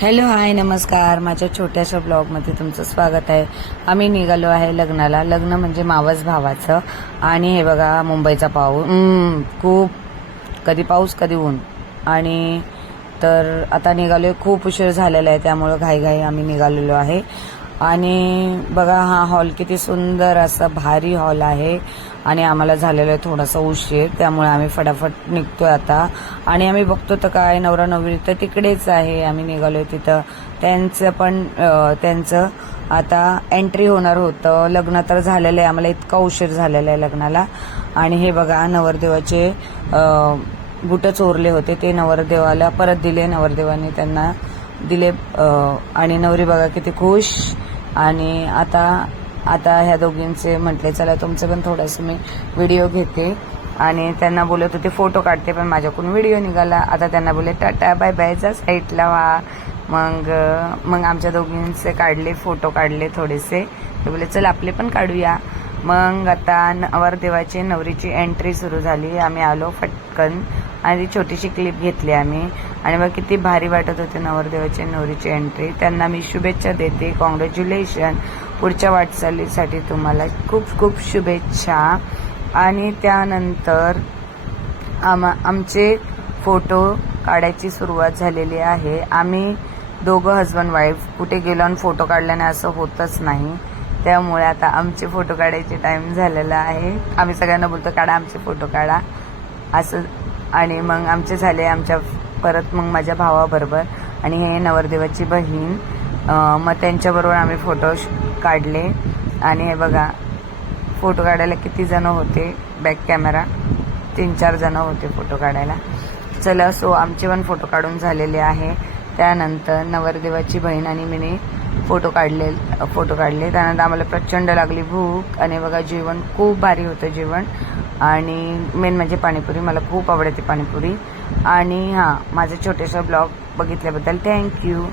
Hello hi नमस्कार. माझ्या छोट्याशा ब्लॉगमध्ये तुमचं स्वागत आहे. आम्ही निघालो आहे लग्नाला. लग्न म्हणजे मावस भावाचं. आणि हे बघा मुंबईचा पाऊस खूप, कधी पाऊस कधी ऊन. आणि तर आता निघालोय, खूप उशीर झालेला आहे, त्यामुळं घाईघाई आम्ही निघालेलो आहे. आणि बघा हा हॉल किती सुंदर असा भारी हॉल आहे. आणि आम्हाला झालेला आहे थोडासा उशीर, त्यामुळे आम्ही फटाफट निघतोय आता. आणि आम्ही बघतो तर काय, नवरा नवरी तर तिकडेच आहे. आम्ही निघालोय तिथं. त्यांचं आता एंट्री होणार होतं. लग्न तर झालेलं आहे, आम्हाला इतका उशीर झालेला आहे लग्नाला. आणि हे बघा नवरदेवाचे बुट चोरले होते, ते नवरदेवाला परत दिले. नवरदेवाने त्यांना दिले. आणि नवरी बघा किती खुश. आणि आता ह्या दोघींचे म्हटले चला तुमचं पण थोडंसं मी व्हिडिओ घेते. आणि त्यांना बोलत होते फोटो काढते, पण माझ्याकडून व्हिडिओ निघाला. आता त्यांना बोलले टाटा बाय बाय, जा साईडला व्हा. मग आमच्या दोघींचे काढले, फोटो काढले थोडेसे. ते बोलले चल आपले पण काढूया. मग आता नवरदेवाची नवरीची एंट्री सुरू झाली. आम्ही आलो फटकन आणि छोटीशी क्लिप घेतली आम्ही. आणि मग किती भारी वाटत होते नवरदेवाची नवरीची एंट्री. त्यांना मी शुभेच्छा देते. कॉंग्रॅच्युलेशन. पुढच्या वाटचालीसाठी तुम्हाला खूप खूप शुभेच्छा. आणि त्यानंतर आमचे फोटो काढायची सुरुवात झालेली आहे. आम्ही दोघं हजबंड वाईफ कुठे गेलो आणि फोटो काढल्याने असं होतच नाही. त्यामुळे आता आमचे फोटो काढायचे टाइम झालेला आहे. आम्ही सगळ्यांना बोलतो काढा आमचे फोटो काढा असं. आणि मग आमचे झाले परत मग माझ्या भावाबरोबर आणि हे नवरदेवाची बहीण. मग त्यांच्याबरोबर आम्ही फोटो काढले. आणि हे बघा फोटो काढायला किती जण होते. बॅक कॅमेरा 3-4 जण होते फोटो काढायला. चला सो आमचे पण फोटो काढून झालेले आहे. त्यानंतर नवरदेवाची बहीण आणि मीने फोटो काढले. त्यानंतर आम्हाला प्रचंड लागली भूक. आणि बघा जेवण खूप भारी होतं जेवण. आणि मेन म्हणजे पाणीपुरी, मला खूप आवडते पाणीपुरी. आणि हां, माझा छोटासा ब्लॉग बघितल्याबद्दल थँक्यू.